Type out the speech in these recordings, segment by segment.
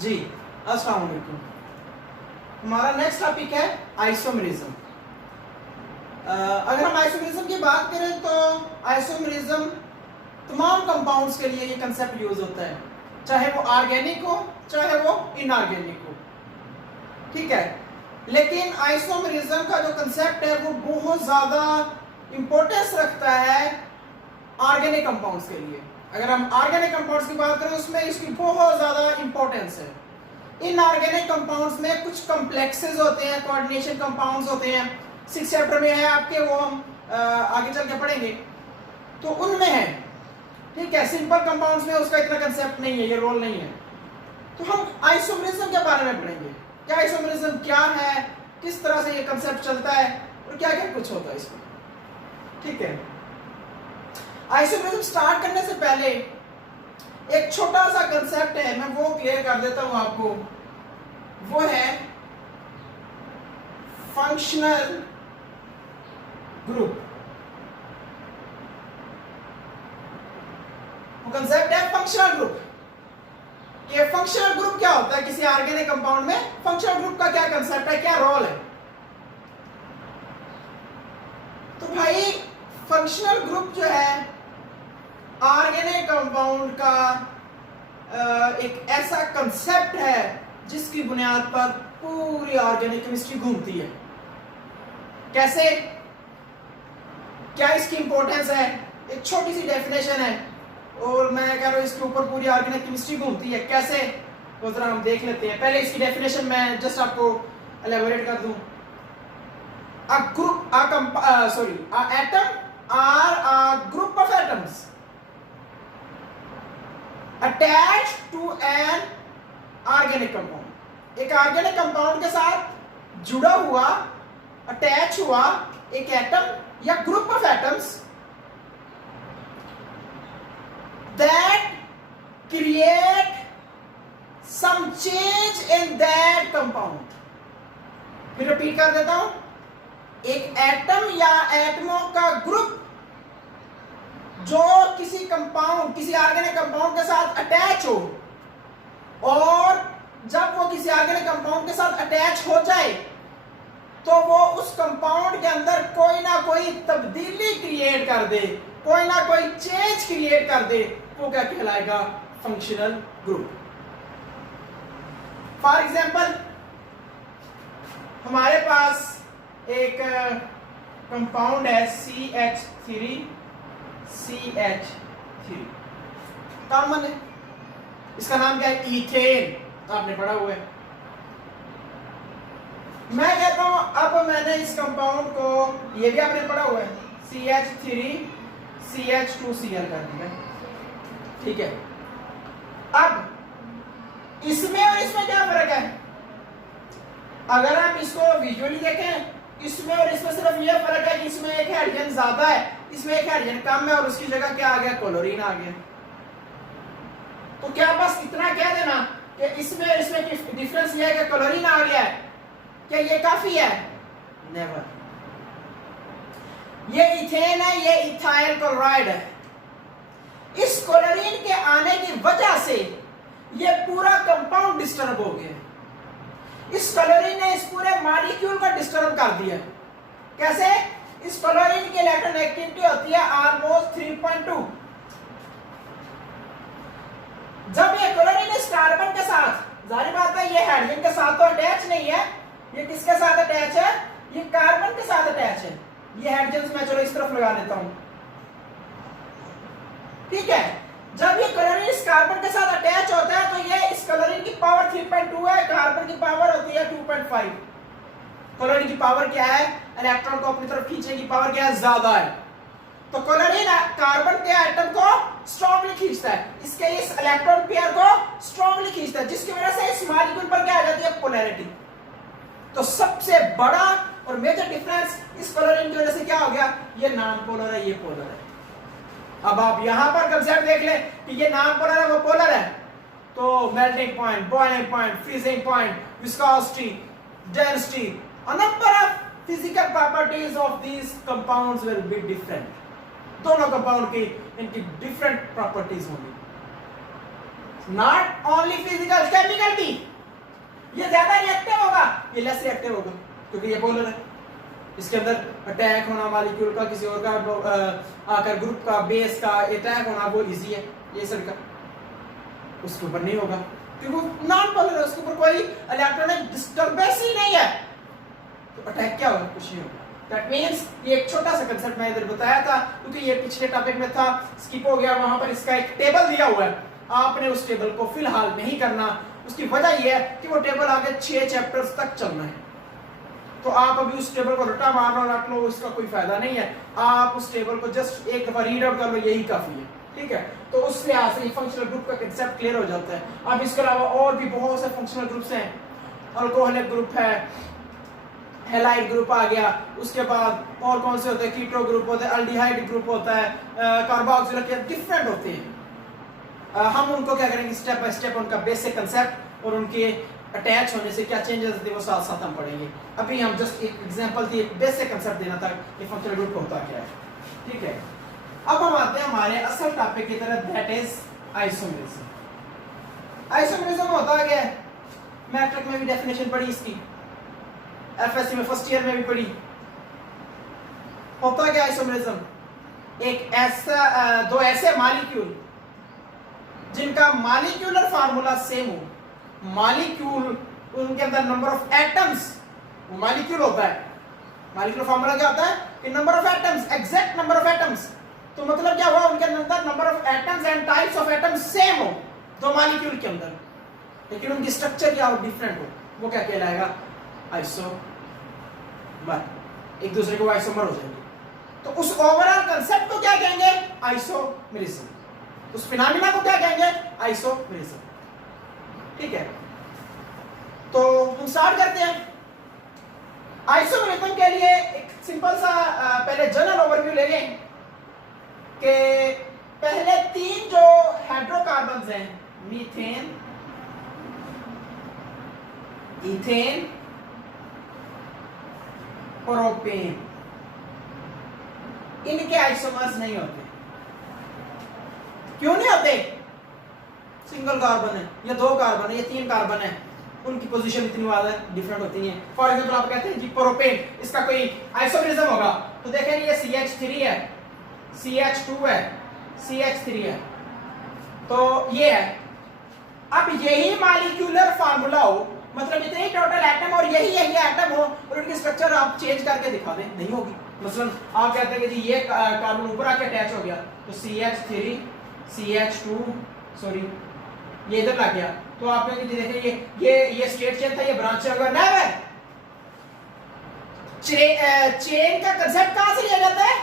जी अस्सलाम वालेकुम। हमारा नेक्स्ट टॉपिक है आइसोमेरिज्म। अगर हम आइसोमेरिज्म की बात करें तो आइसोमेरिज्म तमाम कंपाउंड्स के लिए ये कंसेप्ट यूज होता है, चाहे वो ऑर्गेनिक हो चाहे वो इनऑर्गेनिक हो, ठीक है। लेकिन आइसोमेरिज्म का जो कंसेप्ट है वो बहुत ज़्यादा इंपॉर्टेंस रखता है ऑर्गेनिक कंपाउंड्स के लिए। अगर हम ऑर्गेनिक कंपाउंड्स की बात करें उसमें इसकी बहुत ज़्यादा इंपॉर्टेंस है। इनऑर्गेनिक कंपाउंड्स में कुछ कॉम्प्लेक्सेस होते हैं, कोऑर्डिनेशन कंपाउंड्स होते हैं, 6 चैप्टर में है आपके, वो हम आगे चल के पढ़ेंगे, तो उनमें है, ठीक है। सिंपल कंपाउंड्स में उसका इतना कंसेप्ट नहीं है, ये रोल नहीं है। तो हम आइसोमेरिज्म के बारे में पढ़ेंगे, क्या आइसोमेरिज्म क्या है, किस तरह से ये कंसेप्ट चलता है और क्या क्या कुछ होता है इसमें, ठीक है। आइसोमेरिज्म स्टार्ट करने से पहले एक छोटा सा कंसेप्ट है, मैं वो क्लियर कर देता हूं आपको, वो है फंक्शनल ग्रुप। वो कंसेप्ट है फंक्शनल ग्रुप। ये फंक्शनल ग्रुप क्या होता है किसी ऑर्गेनिक कंपाउंड में, फंक्शनल ग्रुप का क्या कंसेप्ट है, क्या रोल है। तो भाई फंक्शनल ग्रुप जो है ऑर्गेनिक कंपाउंड का एक ऐसा कंसेप्ट है जिसकी बुनियाद पर पूरी ऑर्गेनिक केमिस्ट्री घूमती है। कैसे, क्या इसकी इंपॉर्टेंस है, एक छोटी सी डेफिनेशन है और मैं कह रहा हूं इसके ऊपर पूरी ऑर्गेनिक केमिस्ट्री घूमती है। कैसे, तो जरा हम देख लेते हैं। पहले इसकी डेफिनेशन मैं जस्ट आपको एलेबोरेट कर दूं। A group, a atom are a group of atoms attached to an organic compound। एक ऑर्गेनिक कंपाउंड के साथ जुड़ा हुआ, अटैच हुआ एक एटम या group of atoms that create some change in that compound। फिर रिपीट कर देता हूं, एक एटम या एटमों का ग्रुप जो किसी कंपाउंड, किसी ऑर्गेनिक कंपाउंड के साथ अटैच हो, और जब वो किसी ऑर्गेनिक कंपाउंड के साथ अटैच हो जाए तो वो उस कंपाउंड के अंदर कोई ना कोई तब्दीली क्रिएट कर दे, कोई ना कोई चेंज क्रिएट कर दे, वो क्या कहलाएगा, फंक्शनल ग्रुप। फॉर एग्जाम्पल हमारे पास एक कंपाउंड है CH3 कॉमन है, इसका नाम क्या है, ईथेन, आपने पढ़ा हुआ है। मैं कहता हूं अब मैंने इस कंपाउंड को, ये भी आपने पढ़ा हुआ है, CH3 CH2Cl कर दिया, ठीक है। अब इसमें और इसमें क्या फर्क है, अगर आप इसको विजुअली देखें, इसमें और इसमें सिर्फ ये फर्क है कि इसमें एक हाइड्रोजन ज्यादा है, इसमें एक हाइड्रोजन कम है, और उसकी जगह क्या आ गया, क्लोरीन आ गया। तो क्या बस इतना कह देना कि इसमें इसमें डिफरेंस ये है कि क्लोरीन आ गया है, क्या ये काफी है, नेवर। ये इथेन है, ये इथाइल क्लोराइड है। इस क्लोरीन के आने की वजह से ये पूरा कंपाउंड डिस्टर्ब हो गया। इस क्लोरीन ने इस पूरे मॉलिक्यूल को डिस्टर्ब कर दिया। कैसे, इस क्लोरीन की इलेक्ट्रोनेगेटिविटी होती है ऑलमोस्ट 3.2। जब ये क्लोरीन इस कार्बन के साथ, जाहिर बात है ये हाइड्रोजन के साथ तो अटैच नहीं है, ये किसके साथ अटैच है, ये कार्बन के साथ अटैच है। ये हाइड्रोजन मैं चलो इस तरफ लगा लेता हूं, ठीक है। जब ये क्लोरीन इस कार्बन के साथ अटैच होता है तो ये इस क्लोरीन की पावर 3.2 है, कार्बन की पावर होती है 2.5। क्लोरीन की पावर क्या है, इलेक्ट्रॉन को अपनी तरफ खींचने की पावर क्या है, ज्यादा है। तो क्लोरीन कार्बन के एटम को स्ट्रांगली खींचता है, इसके इस इलेक्ट्रॉन पेयर को स्ट्रांगली खींचता है, जिसकी वजह से इस मॉलिक्यूल पर क्या आ जाती है, पोलैरिटी। तो सबसे बड़ा और मेजर डिफरेंस इस क्लोरीन की वजह से क्या हो गया, ये नॉन पोलर है, ये पोलर है। अब आप यहां पर कंसेप्ट देख लें कि ये नॉन पोलर है, वो पोलर है, तो melting point, boiling point, freezing point, viscosity, density, a number of physical properties of these compounds will be different। दोनों कंपाउंड की इनकी डिफरेंट प्रॉपर्टीज होंगी, नॉट ओनली फिजिकल, केमिकल भी। ये ज्यादा रिएक्टिव होगा, ये लेस रिएक्टिव होगा, क्योंकि ये पोलर है। इसके अंदर अटैक होना मॉलिक्यूल का, किसी और का आकर ग्रुप का, बेस का अटैक होना वो इजी है, ये सर का उसके ऊपर नहीं होगा, क्योंकि नॉन पोलर है, उसके ऊपर कोई इलेक्ट्रॉनिक डिस्टर्बेंस ही नहीं है, तो अटैक क्या होगा, कुछ नहीं होगा। दैट मींस ये एक छोटा सा कंसेप्ट मैं इधर बताया था, क्योंकि ये पिछले टॉपिक में था, स्किप हो गया, वहां पर इसका एक टेबल दिया हुआ है, आपने उस टेबल को फिलहाल नहीं करना। उसकी वजह यह है कि वो टेबल आगे 6 चैप्टर्स तक चलना है, तो आप अभी उस टेबल को रटा मारना रट लो, इसका कोई फायदा नहीं है। आप उस टेबल को जस्ट एक दफा रीड आउट कर लो, यही काफी है, ठीक है। तो उस लिहाज से फंक्शनल ग्रुप का कांसेप्ट क्लियर हो जाता है। अब इसके अलावा और भी बहुत से फंक्शनल ग्रुप्स हैं, अल्कोहलिक ग्रुप है, हैलाइड ग्रुप आ गया, उसके बाद और कौन से होते हैं, कीटो ग्रुप होते हैं, अल्डिहाइड ग्रुप होता है, कार्बोक्सिलिक, डिफरेंट होते हैं। हम उनको क्या करेंगे, स्टेप बाय स्टेप उनका बेसिक कांसेप्ट और उनके अटैच होने से क्या चेंजेस होते हैं वो साथ साथ हम पढ़ेंगे। अभी हम जस्ट एक एग्जांपल थी, एक बेसिक कांसेप्ट देना था कि फंक्शनल ग्रुप होता क्या है, ठीक है। अब हम आते हैं हमारे असल टॉपिक की तरफ, दैट इज आइसोमेरिज्म। आइसोमेरिज्म होता क्या है, मैट्रिक में भी डेफिनेशन पढ़ी इसकी, एफएससी में फर्स्ट ईयर में भी पढ़ी। होता क्या आइसोमेरिज्म, एक ऐसा दो ऐसे मॉलिक्यूल जिनका मॉलिक्यूलर फार्मूला सेम हो, मॉलिक्यूल उनके अंदर नंबर ऑफ एटम्स, वो मॉलिक्यूल होता है, मॉलिक्यूलर फार्मूला क्या होता है कि number of atoms, exact number of atoms. तो मतलब क्या हुआ, उनके अंदर number of atoms and types of atoms same हो दो मॉलिक्यूल के अंदर, लेकिन उनकी स्ट्रक्चर क्या हो, डिफरेंट हो, वो क्या कहलाएगा, आइसोमर, एक दूसरे को आइसोमर हो जाएंगे। तो उस ओवरऑल कांसेप्ट को क्या कहेंगे, आइसोमेरिज्म। उस फिनोमेना को क्या कहेंगे, आइसोमेरिज्म, ठीक है। तो हम स्टार्ट करते हैं। आइसोमेरिज्म के लिए एक सिंपल सा पहले जनरल ओवरव्यू ले लें कि पहले 3 जो हाइड्रोकार्बन्स हैं, मीथेन, इथेन, प्रोपेन, इनके आइसोमर्स नहीं होते। क्यों नहीं होते, सिंगल कार्बन है या 2 कार्बन है या 3 कार्बन है, उनकी पोजीशन इतनी ज्यादा डिफरेंट होती है। फॉर एग्जांपल आप कहते हैं जी प्रोपेन, इसका कोई आइसोमेरिज्म होगा, तो देखें ये CH3 है, CH2 है, CH3 है, तो ये है। अब यही मॉलिक्यूलर फार्मूला हो, मतलब इतने टोटल एटम और यही एटम हो और उनकी स्ट्रक्चर आप चेंज करके दिखा दें, नहीं होगी। मसलन आप कहते हैं कि जी ये कार्बन ऊपर आके अटैच हो गया, तो CH3 CH2 सॉरी ये इधर लग गया, तो आप कहेंगे देखिए ये स्टेट चेन था, ये ब्रांच चेन का नाम है। चेन का कांसेप्ट कहां से लिया जाता है,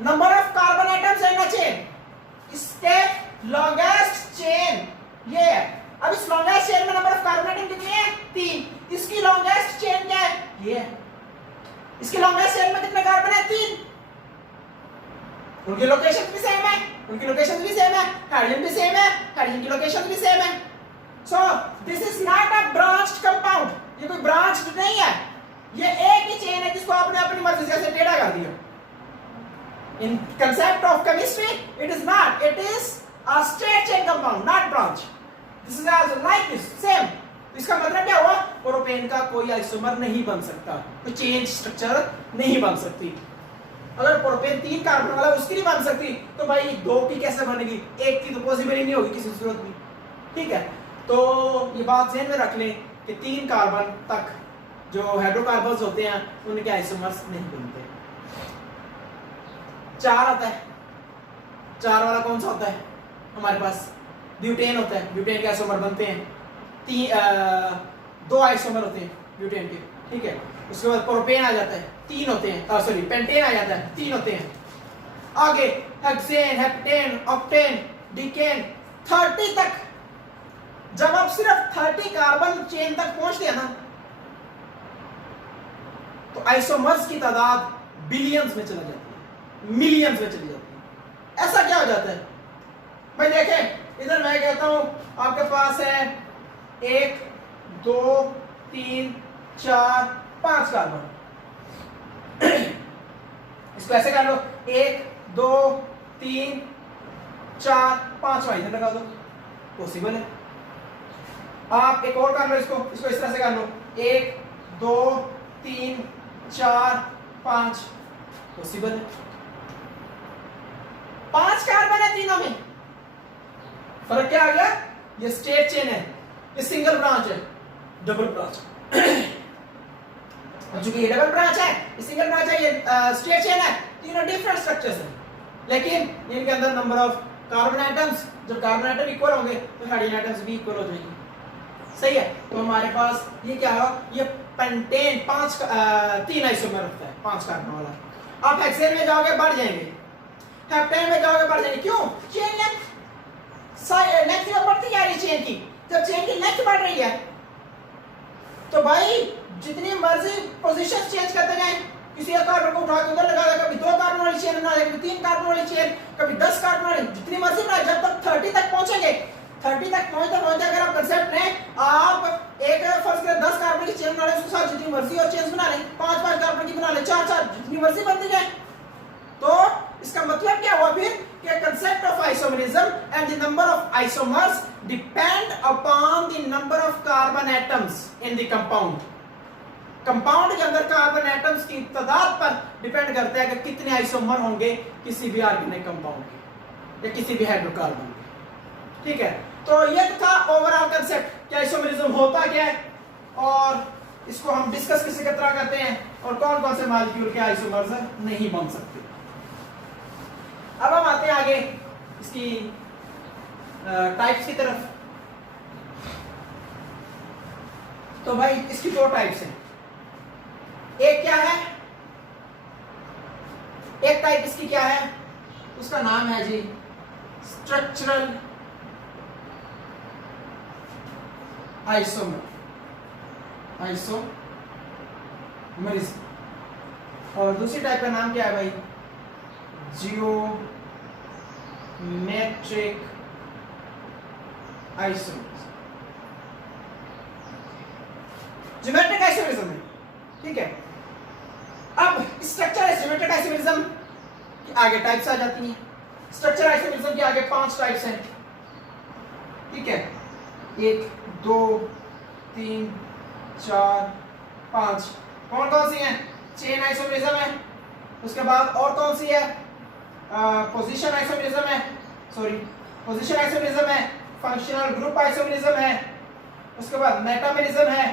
number of carbon atoms in a chain, इसके लॉन्गेस्ट चेन ये है। अब इस लॉन्गेस्ट चेन में नंबर ऑफ कार्बन एटम कितने हैं, 3। इसकी लॉन्गेस्ट चेन क्या है, ये है। इसकी लॉन्गेस्ट चेन में कितने कार्बन है, 3। उनकी लोकेशन भी सेम है, उनकी लोकेशन भी सेम है, हाइड्रोजन भी सेम है, हाइड्रोजन की लोकेशन भी सेम है। So this is not a branched compound, ये कोई ब्रांच्ड नहीं है, ये एक ही चेन है जिसको आपने अपनी मर्जी से टेढ़ा कर दिया। In concept of chemistry it is not, it is a straight chain compound, not branch. This is also like this same. इसका मतलब क्या हुआ, प्रोपेन का कोई आइसोमर नहीं बन सकता, कोई चेन स्ट्रक्चर नहीं बन सकती। अगर प्रोपेन 3 कार्बन वाला उसकी नहीं बन सकती, तो भाई 2 की कैसे बनेगी, 1 की तो पॉसिबल ही नहीं होगी किसी सूरत में, ठीक है। तो ये बात ध्यान में रख लें कि 3 कार्बन तक जो हाइड्रोकार्बन्स होते हैं उनके आइसोमर्स नहीं बनते। 4 आता है, 4 वाला कौन सा होता है हमारे पास, ब्यूटेन होता है, ब्यूटेन के आइसोमर बनते हैं। 2 आइसोमर होते हैं ब्यूटेन के, ठीक है। उसके बाद प्रोपेन आ जाता है, 3 होते हैं, सॉरी पेंटेन आ जाता है, 3 होते हैं। आगे हेक्सेन, हेप्टेन, ऑक्टेन, डिकेन, 30 तक। जब आप सिर्फ 30 कार्बन चेन तक पहुंचते हैं ना, तो आइसोमर्स की तादाद बिलियंस में चला जाती है, मिलियंस में चली जाती है। ऐसा क्या हो जाता है भाई, देखें इधर मैं कहता हूं आपके पास है 1 2 3 4 5 कार्बन, इसको ऐसे कर लो, 1 2 3 4 5 इधर लगा दो, पॉसिबल है। आप एक और कर लो, इसको इस तरह से कर लो, 1 2 3 4 5, पॉसिबल है। 5 कार्बन है तीनों में, फर्क क्या आ गया? ये स्ट्रेट चेन है, ये सिंगल ब्रांच है, डबल ब्रांच। चूंकि ये डबल ब्रांच है, ये सिंगल ब्रांच है, ये स्ट्रेट चेन है, तीनों डिफरेंट स्ट्रक्चर्स हैं, लेकिन इनके अंदर नंबर ऑफ कार्बन एटम्स, जब कार्बन एटम इक्वल होंगे तो हाइड्रोजन एटम्स भी इक्वल हो जाएंगे। सही है। तो हमारे पास ये क्या है, ये पेंटेन 3 आइसोमर रखता है, 5 कार्बन वाला। आप हेक्सेन में जाओगे बढ़ जाएंगे, हेप्टेन में जाओगे बढ़ जाएंगे। क्यों? चेन लेंथ बढ़ती जा रही है चेन की। जब चेन की लेंथ बढ़ रही है तो भाई जितनी मर्जी पोजीशन चेंज करते जाएं, किसी एक कार्बन को उठा के उधर लगा दे, कभी 2 कार्बन वाली चेन बना दे, कभी 3 कार्बन वाली चेन, कभी 10 कार्बन वाली, जितनी मर्जी बनाए, जब तक 30 तक पहुंचेंगे, 30 तक पहुंचते अगर आप कंसेप्ट में आप एक फर्स्ट के 10 कार्बन की चेन बना ले, उसके साथ जितनी मर्जी और चेन्स बना ले, 5 कार्बन की बना ले, 4 जितनी मर्जी बनती जाए, तो इसका मतलब क्या हुआ फिर कि concept of isomerism and the number of isomers depend upon the number of carbon atoms in the compound. Compound के अंदर कार्बन एटम्स की तादाद पर डिपेंड करता है कि कितने आइसोमर होंगे किसी भी ऑर्गेनिक कंपाउंड के या किसी भी हाइड्रोकार्बन के। ठीक है, तो ये था ओवरऑल कंसेप्ट कि आइसोमेरिज्म होता क्या है और इसको हम डिस्कस किसी तरह करते हैं और कौन कौन से मॉलिक्यूल के आइसोमर्स नहीं बन सकते। अब हम आते हैं आगे इसकी टाइप्स की तरफ। तो भाई इसकी 2 टाइप्स हैं। एक क्या है, एक टाइप इसकी क्या है, उसका नाम है जी स्ट्रक्चरल आइसोमरिज्म, और दूसरी टाइप का नाम क्या है भाई, जियोमेट्रिक आइसोमरिज्म। ज्योमेट्रिक आइसोमरिज्म है, ठीक है। अब स्ट्रक्चर आइसोमेट्रिक आइसोमरिज्म की आगे टाइप्स आ जाती हैं। स्ट्रक्चर आइसोमरिज्म के आगे 5 टाइप्स हैं, ठीक है, 1 2 3 4 5। कौन कौन सी हैं? चेन आइसोमरिज्म है, उसके बाद और कौन सी है, पोजीशन आइसोमरिज्म है, पोजीशन आइसोमरिज्म है, फंक्शनल ग्रुप आइसोमरिज्म है, उसके बाद मेटामरिज्म है,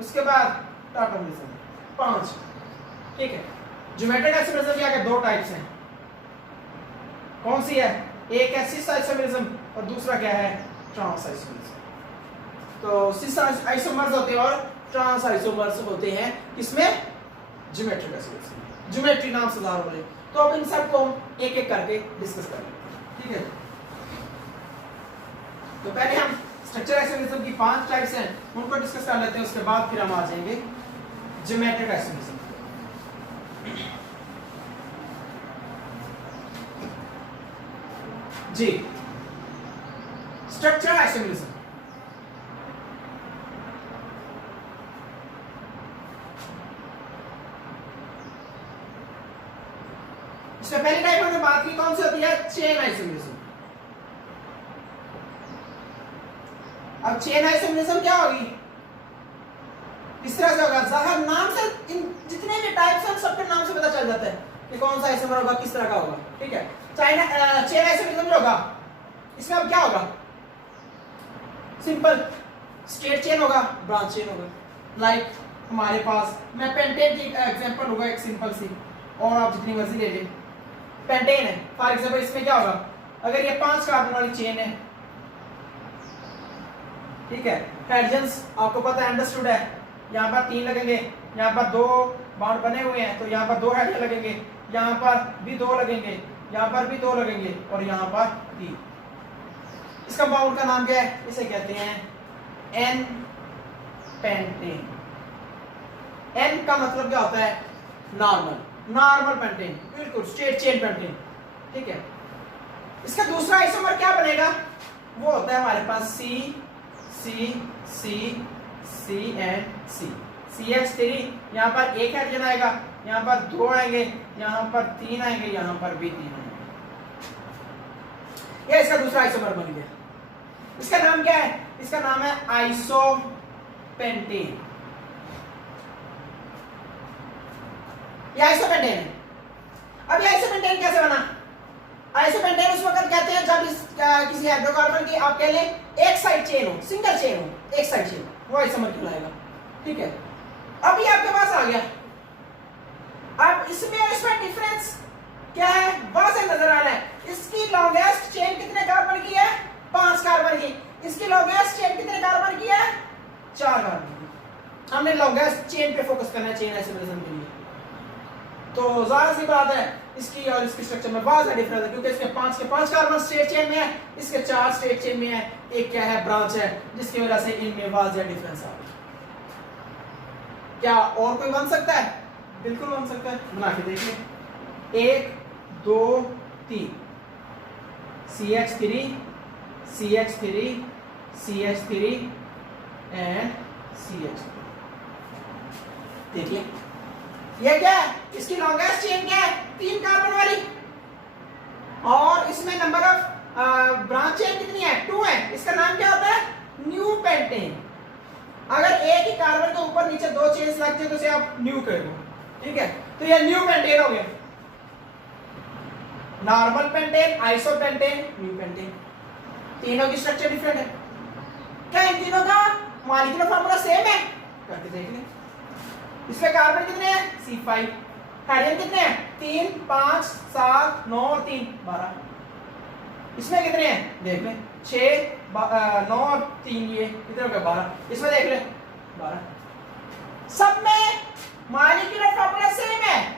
उसके बाद टॉटमरिज्म। 5, ठीक है। ज्योमेट्रिक आइसोमरिज्म के आगे 2 टाइप्स हैं। कौन सी है? एक है सिस आइसोमरिज्म और दूसरा क्या है, ट्रांस आइसोमरिज्म। तो सिस आइसोमर्स होते हैं और ट्रांस आइसोमर्स होते हैं, इसमें ज्योमेट्रिक आइसोमरिज्म, ज्योमेट्री नाम से ज़ाहिर हो रहे। तो अब इन सबको एक एक करके डिस्कस कर लेते हैं, ठीक है। तो पहले हम स्ट्रक्चर आइसोमरिज्म की 5 टाइप्स हैं, उनको डिस्कस कर लेते हैं, उसके बाद फिर हम आ जाएंगे ज्योमेट्रिक आइसोमरिज्म। जी, स्ट्रक्चर आइसोमरिज्म। इसमें पहली टाइप हमने बात की, कौन सी होती है? Chain isomerism. अब चेन आइसोमरिज्म क्या होगी, इस तरह से होगा, ज़ाहिर नाम से इन जितने भी टाइप्स हैं सबके नाम से पता चल जाता है कि कौन सा आइसोमर होगा, किस तरह का होगा, ठीक है। चेन आइसोमरिज्म जो होगा, इसमें अब क्या होगा, सिंपल स्ट्रेट चेन होगा, ब्रांच चेन होगा। लाइक हमारे पास, मैं पेंटेन की एग्जांपल होगा एक सिंपल सी, और आप जितनी मर्जी ले लें। पेंटेन है फॉर एग्जांपल, इसमें क्या होगा, अगर ये 5 कार्बन वाली चेन है, ठीक है, हाइड्रोजन्स आपको पता है, अंडरस्टूड है, यहाँ पर 3 लगेंगे, यहाँ पर 2 बॉन्ड बने हुए हैं, तो यहाँ पर 2 हाइड्रोजन लगेंगे, यहाँ पर भी 2 लगेंगे, यहाँ पर भी 2 लगेंगे, और यहाँ पर 3। इस कंपाउंड का नाम क्या है? इसे कहते हैं एन पेंटेन। एन का मतलब क्या होता है? नॉर्मल पेंटेन, बिल्कुल स्ट्रेट चेन पेंटेन, ठीक है। इसका दूसरा आइसोमर क्या बनेगा? वो होता है हमारे पास सी सी सी सी एंड सी, CH3। यहाँ पर 1 हाइड्रोजन आएगा, यहाँ पर 2 आएंगे, यहाँ पर 3 आएंगे, यहाँ पर भी 3 आएंगे। ये इसका दूसरा आइसोमर बन गया। इसका नाम क्या है? इसका नाम है आइसोपेंटेन। ये आइसोपेंटेन है। अब ये आइसोपेंटेन कैसे बना? आइसोपेंटेन उस वक्त कहते हैं जब किसी हाइड्रोकार्बन की आप कह लें एक साइड चेन हो, सिंगल चेन हो, एक साइड चेन, वो आइसोमर कहलाएगा। ठीक है, अब ये आपके पास आ गया। अब इसमें और इसमें डिफरेंस क्या है? वाज़ेह नजर आ रहा है। इसकी लॉन्गेस्ट चेन कितने कार्बन की है? 5 कार्बन की। इसकी लॉन्गेस्ट चेन कितने कार्बन की है? 4 कार्बन की। हमने लॉन्गेस्ट चेन पे फोकस करना है चेन आइसोमरिज्म के लिए। तो जाहिर सी बात है इसकी और इसकी स्ट्रक्चर में वाज़ेह डिफरेंस है, क्योंकि इसके 5 के 5 कार्बन स्ट्रेट चेन में है, इसके 4 स्ट्रेट चेन में है, एक क्या है ब्रांच है, जिसकी वजह से इनमें वाज़ेह डिफरेंस आ रहा है। क्या और कोई बन सकता है? बिल्कुल बन सकता है, बना के देखिए। 1 2 3 CH3 CH3 CH3 and CH3। देखिए ये क्या है? इसकी लॉन्गेस्ट चेन क्या है? 3 कार्बन वाली, और इसमें नंबर ऑफ ब्रांच चेन कितनी है? 2 है। इसका नाम क्या होता है? New pentane. अगर एक ही कार्बन के ऊपर नीचे 2 चेन्स लगते हैं तो इसे आप न्यू कर दो। ठीक है, तो ये न्यू पेंटेन हो गया। Normal pentane, isopentane, new pentane, तीनों की स्ट्रक्चर डिफरेंट है। क्या इन तीनों का मॉलिक्यूलर फार्मूला सेम है? करके देख लें। इसमें कार्बन कितने हैं? C5। हाइड्रोजन कितने हैं? 3 5 7 9 और 3 12। इसमें कितने हैं? देख लें। 6 9 और 3 ये कितने हो गए? 12। इसमें देख लें 12। सब में मॉलिक्यूलर फार्मूला सेम है,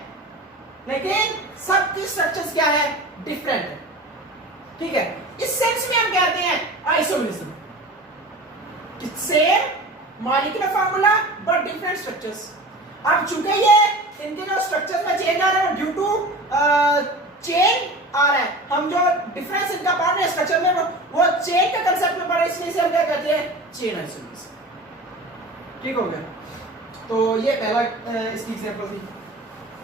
लेकिन सबकी स्ट्रक्चर्स क्या है? डिफरेंट है। ठीक है, इस सेंस में हम कहते हैं isomerism. Same molecular formula but different structures. अब चूंकि ये इनके जो स्ट्रक्चर्स में चेंज आ रहा है ड्यू टू चेन आ रहा है, हम जो डिफरेंस इनका पढ़ रहे हैं स्ट्रक्चर में वो चेन का कांसेप्ट में पढ़ रहे हैं, इसलिए हम क्या कहते हैं? Chain isomerism. ठीक हो गया? तो ये पहला इसकी एग्जांपल थी।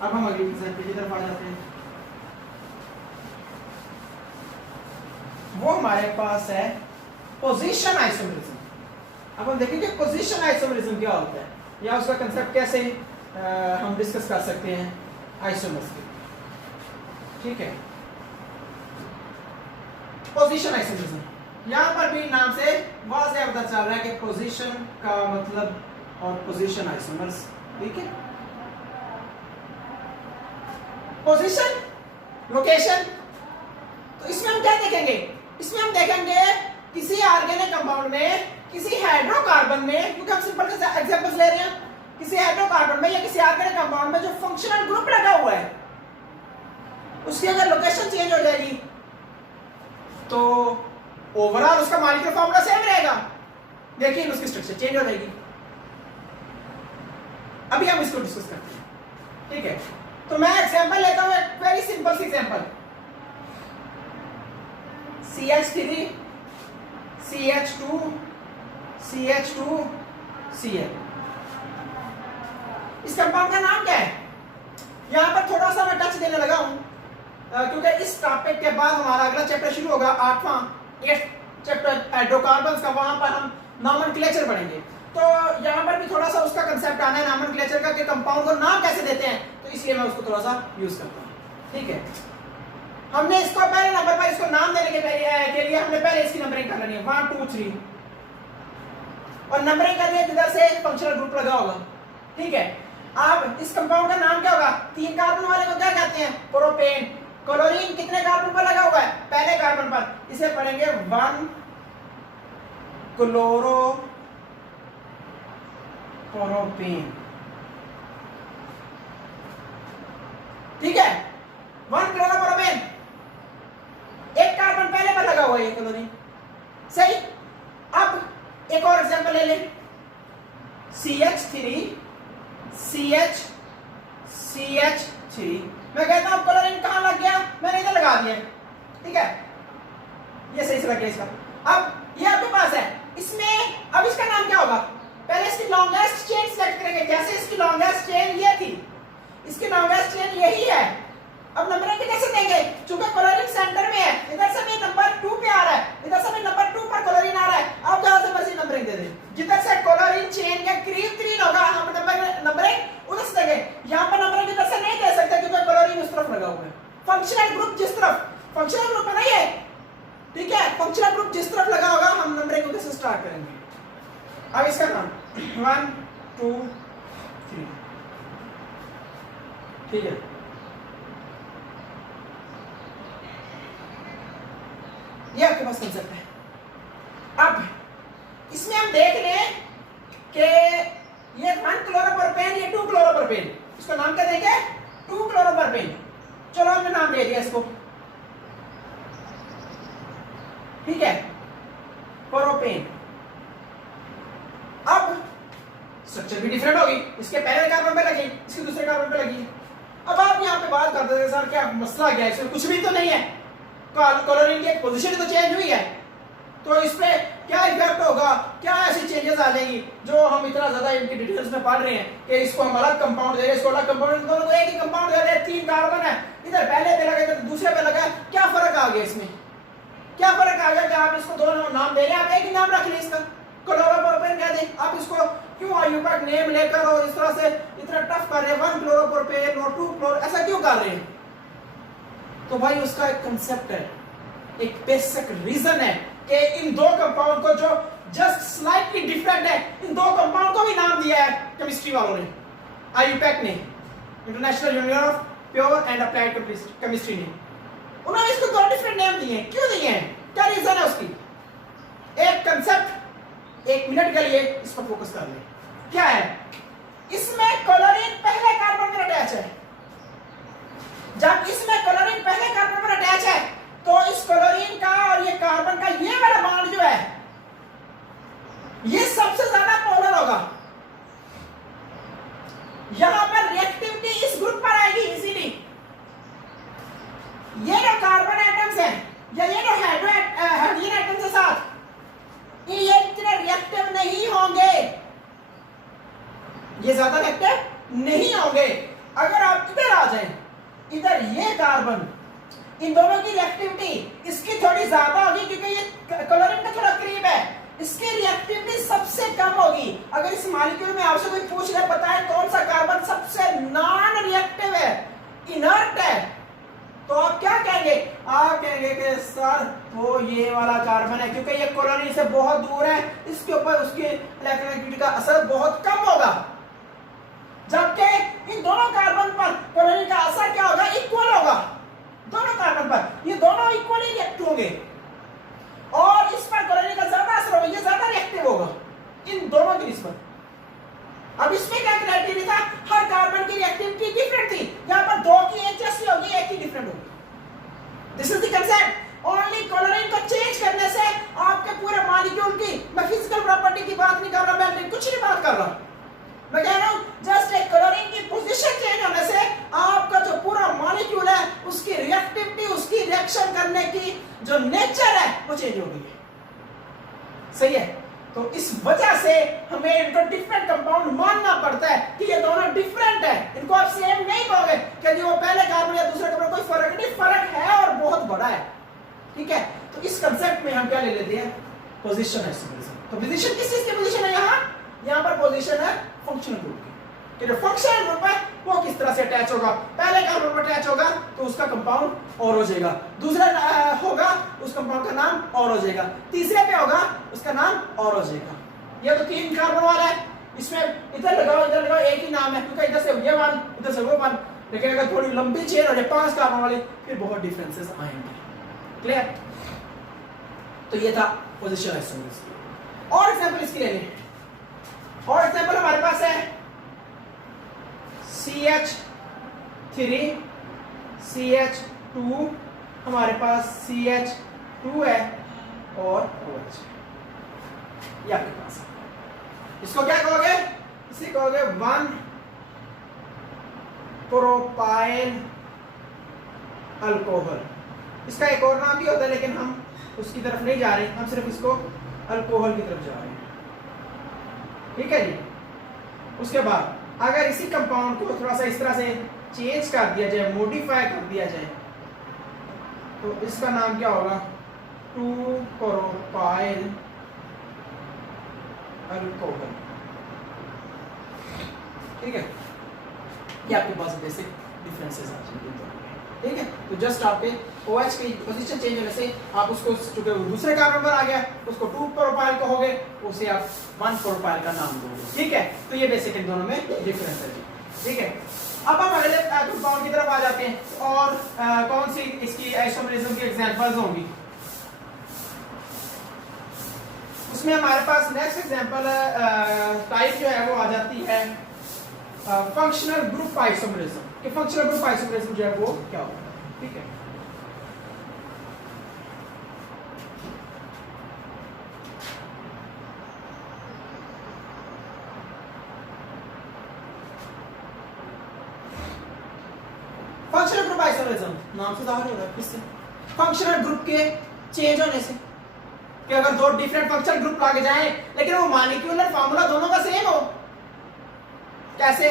अब हम अगली एग्जांपल की तरफ आ जाते हैं। वो हमारे पास है पोजीशन आइसोमरिज्म। अब हम देखेंगे पोजीशन आइसोमरिज्म क्या होता है, या उसका कांसेप्ट कैसे हम डिस्कस कर सकते हैं आइसोमर्स के। ठीक है, पोजीशन आइसोमरिज्म, यहां पर भी नाम से वाज़ेह पता चल रहा है कि पोजीशन का मतलब और पोजीशन आइसोमर्स। ठीक है, पोजीशन, लोकेशन, तो इसमें हम क्या देखेंगे? इसमें हम देखेंगे किसी ऑर्गेनिक कंपाउंड में, किसी हाइड्रोकार्बन में, क्योंकि हम सिंपल से एग्जांपल्स ले रहे हैं, किसी हाइड्रोकार्बन में या किसी ऑर्गेनिक कंपाउंड में जो फंक्शनल ग्रुप लगा हुआ है, उसकी अगर लोकेशन चेंज हो जाएगी तो ओवरऑल उसका मॉलिक्यूलर फार्मूला सेम रहेगा, लेकिन उसकी स्ट्रक्चर चेंज हो जाएगी। अभी हम इसको डिस्कस करते हैं। ठीक है, तो मैं एग्जांपल लेता हूं, एक वेरी सिंपल सी example. CH3 CH2 CH2 Cl। इस कंपाउंड का नाम क्या है? यहां पर थोड़ा सा मैं टच देने लगा हूं, क्योंकि इस टॉपिक के बाद हमारा अगला चैप्टर शुरू होगा, 8वां चैप्टर हाइड्रोकार्बन्स का। वहां पर हम नॉमेनक्लेचर पढ़ेंगे, तो यहां पर भी थोड़ा सा उसका कंसेप्ट आना है नॉमेनक्लेचर का, कि कंपाउंड को नाम कैसे देते हैं, तो इसलिए मैं उसको थोड़ा सा यूज करता हूं। ठीक है, हमने इसको पहले नंबर पर इसको नाम देने के लिए हमने पहले इसकी नंबरिंग कर लेनी है 1 2 3, और नंबरिंग कर लिया जिधर से फंक्शनल ग्रुप लगा होगा। ठीक है, अब इस कंपाउंड का नाम क्या होगा? 3 कार्बन वाले को क्या कहते हैं? प्रोपेन। क्लोरीन कितने कार्बन पर लगा हुआ है? पहले कार्बन पर, इसे पढ़ेंगे 1 क्लोरोप्रोपेन। ठीक है, 1 क्लोरोप्रोपेन, एक कार्बन पहले पर लगा हुआ है क्लोरीन। सही। अब एक और एग्जांपल ले लें, CH3 CH3। मैं कहता हूं क्लोरीन कहां लग गया? मैंने इधर लगा दिया। ठीक है, ये सही से लग गया इसका। अब ये आपके पास है, इसमें अब इसका नाम क्या होगा? पहले इसकी लॉन्गेस्ट चेन सेलेक्ट करेंगे। जैसे इसकी लॉन्गेस्ट चेन ये थी, इसकी लॉन्गेस्ट चेन यही है, अब नंबरिंग कैसे देंगे? चूंकि क्लोरीन सेंटर में है, इधर से भी नंबर 2 पे आ रहा है, इधर से भी नंबर 2 पर क्लोरीन आ रहा है, अब जहां से मर्जी नंबरिंग दे दें। जिधर से क्लोरीन चेन के करीब होगा हम नंबरिंग उधर से देंगे। यहां पर नंबरिंग इधर से नहीं दे सकते क्योंकि क्लोरीन उस तरफ लगा हुआ है। फंक्शनल ग्रुप जिस तरफ, फंक्शनल ग्रुप में नहीं है, ठीक है, फंक्शनल ग्रुप जिस तरफ लगा होगा हम नंबरिंग उधर से स्टार्ट करेंगे। अब इसका नाम 1 2 3, ठीक है। ये आपके पास कंसेप्ट है। अब इसमें हम देख लें कि ये 1 क्लोरोप्रोपेन, ये 2 क्लोरोप्रोपेन, इसका नाम क्या देंगे? 2 क्लोरोप्रोपेन। चलो हमने नाम दे दिया इसको, ठीक है, प्रोपेन। अब स्ट्रक्चर भी डिफरेंट होगी, इसके पहले कार्बन पे लगी, इसके दूसरे कार्बन पे लगी। अब आप यहाँ पे बात करते थे सर क्या मसला क्या है, इसमें कुछ भी तो नहीं है, क्लोरीन की पोजीशन तो चेंज हुई है, तो इस पे क्या इफेक्ट होगा, क्या ऐसी चेंजेस आ जाएंगी जो हम इतना ज्यादा इनकी डिटेल्स में पढ़ रहे हैं कि इसको हम अलग कंपाउंड दे रहे हैं, इसको अलग कंपाउंड, दोनों को एक ही कंपाउंड दे रहे हैं, 3 कार्बन है, इधर पहले पे लगा इधर दूसरे पे लगा, क्या फर्क आ गया इसमें? क्या फर्क आ गया कि आप इसको दोनों नाम दे रहे हैं, आप एक ही नाम रख लें इसका, क्लोरोप्रोपेन कह दें। आप इसको क्यों आयुपैक नेम लेकर और इस तरह से इतना टफ कर रहे हैं, 1 क्लोरोप्रोपेन और 2 क्लोरो, ऐसा क्यों कर रहे हैं? तो भाई उसका एक कंसेप्ट है, एक बेसिक रीजन है कि इन दो कंपाउंड को जो जस्ट स्लाइटली डिफरेंट है, इन दो कंपाउंड को भी नाम दिया है केमिस्ट्री वालों ने, आयुपैक ने, international union of pure and applied chemistry ने, उन्होंने इसको 2 डिफरेंट नेम दिए हैं। क्यों दिए हैं, क्या रीजन है उसकी? एक कंसेप्ट 1 मिनट के लिए इस पर फोकस कर लें। क्या है? इसमें क्लोरीन पहले कार्बन पर अटैच है। जब इसमें क्लोरीन पहले कार्बन पर अटैच है तो इस क्लोरीन का और ये कार्बन का ये वाला बॉन्ड जो है ये सबसे ज्यादा पोलर होगा। यहां पर रिएक्टिविटी इस ग्रुप पर आएगी इजीली। ये जो कार्बन एटम्स हैं या ये जो हाइड्रोजन एटम्स के साथ ये इतने रिएक्टिव नहीं होंगे, ये ज्यादा रिएक्टिव नहीं होंगे। अगर आप इधर आ जाएं, इधर ये कार्बन, इन दोनों की रिएक्टिविटी इसकी थोड़ी ज्यादा होगी क्योंकि ये क्लोरीन का थोड़ा करीब है, इसकी रिएक्टिविटी सबसे कम होगी। अगर इस मॉलिक्यूल में आपसे कोई पूछ ले बताएं कौन सा कार्बन सबसे नॉन रिएक्टिव है, इनर्ट है, तो आप क्या कहेंगे? आप कहेंगे कि सर वो ये वाला कार्बन है क्योंकि ये क्लोरीन से बहुत दूर है, इसके ऊपर उसकी इलेक्ट्रोनेगेटिविटी का असर बहुत कम होगा। जबकि इन दोनों कार्बन पर क्लोरीन का असर क्या होगा? इक्वल होगा। दोनों कार्बन पर ये दोनों इक्वली रिएक्ट होंगे और इस पर क्लोरीन का ज्यादा असर होगा, ये ज्यादा रिएक्टिव होगा इन दोनों की निस्बत। अब इसमें क्या क्राइटेरिया था? हर कार्बन की रिएक्टिविटी डिफरेंट थी। यहां पर 2 की एक जैसी होगी, एक की डिफरेंट होगी। This is the concept. Only chlorine को चेंज करने से आपके पूरे मॉलिक्यूल की, मैं फिजिकल प्रॉपर्टी की बात नहीं कर रहा, मैं कुछ नहीं बात कर रहा, मैं कह रहा हूं जस्ट एक क्लोरीन की पोजीशन चेंज होने से आपका जो पूरा मॉलिक्यूल है उसकी रिएक्टिविटी, उसकी रिएक्शन करने की जो नेचर है वो चेंज हो गई है। सही है? तो इस वजह से हमें इनको डिफरेंट कंपाउंड मानना पड़ता है कि ये दोनों डिफरेंट है। इनको आप सेम नहीं कहोगे कि वो पहले कार्बन या दूसरे कार्बन, कोई फर्क नहीं, फर्क है और बहुत बड़ा है। ठीक है? तो इस कंसेप्ट में हम क्या ले लेते हैं? Position isomerism. तो पोजीशन किस चीज की पोजीशन है? यहाँ पर पोजीशन है फंक्शनल ग्रुप की, कि जो फंक्शनल ग्रुप है वो किस तरह से अटैच होगा। पहले कार्बन पर अटैच होगा तो उसका कंपाउंड और हो जाएगा, दूसरा होगा उस कंपाउंड का नाम और हो जाएगा, तीसरे पे होगा उसका नाम और हो जाएगा। ये तो 3 कार्बन वाला है, इसमें इधर लगाओ एक ही नाम है क्योंकि इधर से ये वन इधर से वो वन। लेकिन अगर थोड़ी लंबी चेन हो जाए 5 कार्बन वाली फिर बहुत डिफरेंसेस आएंगे। क्लियर? तो ये था पोजीशन आइसोमेरिज्म। और एग्जांपल इसकी ले लें। और एग्जांपल हमारे पास है CH3 CH2, हमारे पास CH2 है और OH ये आपके पास है। इसको क्या कहोगे? इसे कहोगे 1 प्रोपाइल अल्कोहल। इसका एक और नाम भी होता है लेकिन हम उसकी तरफ नहीं जा रहे, हम सिर्फ इसको अल्कोहल की तरफ जा रहे हैं। ठीक है जी? उसके बाद अगर इसी कंपाउंड को थोड़ा सा इस तरह से चेंज कर दिया जाए, मॉडिफाई कर दिया जाए, तो इसका नाम क्या होगा? 2-प्रोपाइल अल्कोहल। ठीक है, ये आपके पास बेसिक डिफरेंसेस आ जाएंगे। ठीक है, तो जस्ट आपके OH की पोजीशन चेंज होने से आप उसको, चूंकि दूसरे कार्बन पर आ गया, उसको 2-प्रोपाइल कहोगे, उसे आप 1-प्रोपाइल का नाम दोगे। ठीक है, तो ये बेसिक इन दोनों में डिफरेंस है। ठीक है, अब हम अगले कंपाउंड की तरफ आ जाते हैं, और कौन सी इसकी आइसोमरिज्म की एग्जांपल्स होंगी। उसमें हमारे पास नेक्स्ट एग्जांपल टाइप जो है वो आ जाती है फंक्शनल ग्रुप आइसोमरिज्म। कि फंक्शनल ग्रुप आइसोमरिज्म जो है वो क्या होता है। ठीक है, फंक्शनल ग्रुप आइसोमरिज्म नाम से जाहिर हो रहा है, किससे? फंक्शनल ग्रुप के चेंज होने से। कि अगर दो डिफरेंट फंक्शनल ग्रुप लागे जाएं लेकिन वो मॉलिक्यूलर फार्मूला दोनों का सेम हो। कैसे?